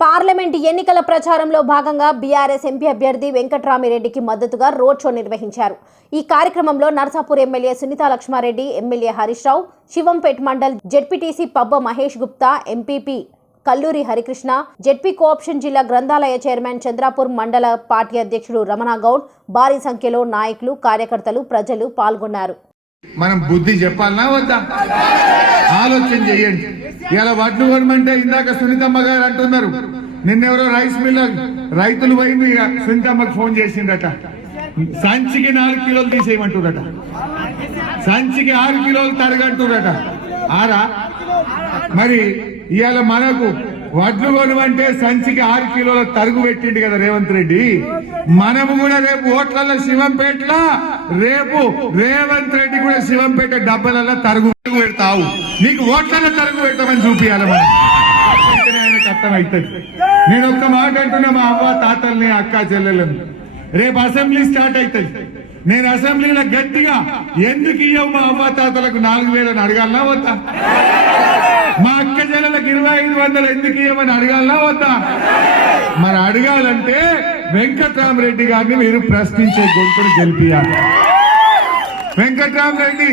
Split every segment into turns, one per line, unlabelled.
Parliament ఎన్నికల ప్రచారంలో భాగంగా బీఆర్ఎస్ ఎంపీ అభ్యర్థి వెంకట్రామిరెడ్డికి మద్దతుగా రోడ్ షో నిర్వహించారు. ఈ కార్యక్రమంలో Narsapur MLA Sunitha Laxma Reddy MLA Harish Rao Shivampet mandal ZPTC Pabba Mahesh Gupta MPP Kalluri Harikrishna ZP co-option జిల్లా గ్రంథాలయ చైర్మన్ చంద్రాపూర్ మండల పార్టీ అధ్యక్షుడు రమణ గౌడ్ భారీ సంఖ్యలో నాయకులు కార్యకర్తలు ప్రజలు పాల్గొన్నారు.
మనం బుద్ధి చెప్పాలనా వద్దా? ఆలోచన చేయండి. ఇలా వడ్లు కొనమంటే ఇందాక సునీతమ్మ గారు అంటున్నారు. నిన్నెవరో రైస్ మిల్ రైతులు పోయింది ఇక సునీతమ్మకి ఫోన్ చేసిండట సంచికి నాలుగు కిలోలు తీసేయమంటురట సంచికి ఆరు కిలోలు తరగంటురట ఆరా? మరి ఇవాళ మనకు వడ్లు కొనమంటే సంచికి ఆరు కిలోల తరుగు పెట్టిండు కదా రేవంత్ రెడ్డి. మనము కూడా రేపు ఓట్లలో శివంపేటలో రేపు రేవంత్ రెడ్డి కూడా శివంపేట డబ్బలలో తరుగు పెడతావు. నీకు ఓట్లలో తరుగు పెడతామని చూపించాలి మనం. వెంటనే నేను ఒక్క మాట అంటున్నా మా అవ్వ తాతల్ని అక్క చెల్లెలను రేపు అసెంబ్లీ స్టార్ట్ అవుతుంది. నేను అసెంబ్లీలో గట్టిగా ఎందుకు ఇయ్యవు మా అవ్వ తాతలకు నాలుగు వేలని అడగాలనా వద్దా? మా ఇరవై ఐదు వందలు ఎందుకు ఇవ్వమని అడగాలనా వద్దా? మరి అడగాలంటే వెంకట్రామరెడ్డి గారిని మీరు ప్రశ్నించే గొంతును గెలిపియాలి. వెంకట్రామరెడ్డి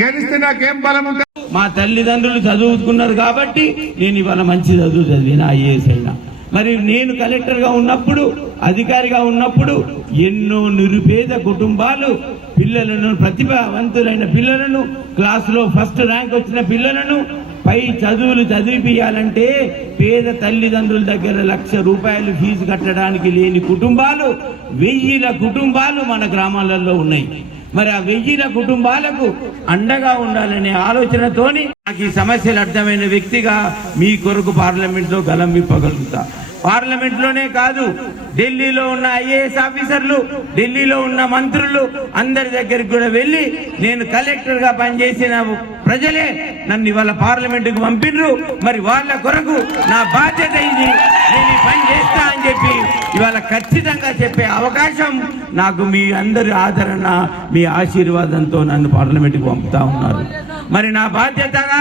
గెలిస్తే నాకేం బలం ఉంటుంది?
మా తల్లిదండ్రులు చదువుకున్నారు కాబట్టి నేను ఇవాళ మంచి చదువు చదివిన ఐఏఎస్ అయినా. మరి నేను కలెక్టర్గా ఉన్నప్పుడు అధికారిగా ఉన్నప్పుడు ఎన్నో నిరుపేద కుటుంబాలు పిల్లలను ప్రతిభావంతులైన పిల్లలను క్లాసులో ఫస్ట్ ర్యాంక్ వచ్చిన పిల్లలను పై చదువులు చదివిపియాలంటే పేద తల్లిదండ్రుల దగ్గర లక్ష రూపాయలు ఫీజు కట్టడానికి లేని కుటుంబాలు వెయ్యిల కుటుంబాలు మన గ్రామాలలో ఉన్నాయి. మరి ఆ వెయ్యిల కుటుంబాలకు అండగా ఉండాలనే ఆలోచనతోని నాకు ఈ సమస్యలు అర్థమైన వ్యక్తిగా మీ కొరకు పార్లమెంట్లో గలం విప్పగలుగుతా. పార్లమెంట్లోనే కాదు ఢిల్లీలో ఉన్న ఐఏఎస్ ఆఫీసర్లు ఢిల్లీలో ఉన్న మంత్రులు అందరి దగ్గరికి కూడా వెళ్ళి నేను కలెక్టర్గా పనిచేసిన ప్రజలే నన్ను ఇవాళ పార్లమెంటుకు పంపిండ్రు మరి వాళ్ళ కొరకు నా బాధ్యత ఇది. నేను ఈ పని చేస్తా అని చెప్పి ఇవాళ ఖచ్చితంగా చెప్పే అవకాశం నాకు మీ అందరి ఆదరణ మీ ఆశీర్వాదంతో నన్ను పార్లమెంట్కి పంపుతా ఉన్నారు. మరి నా బాధ్యతగా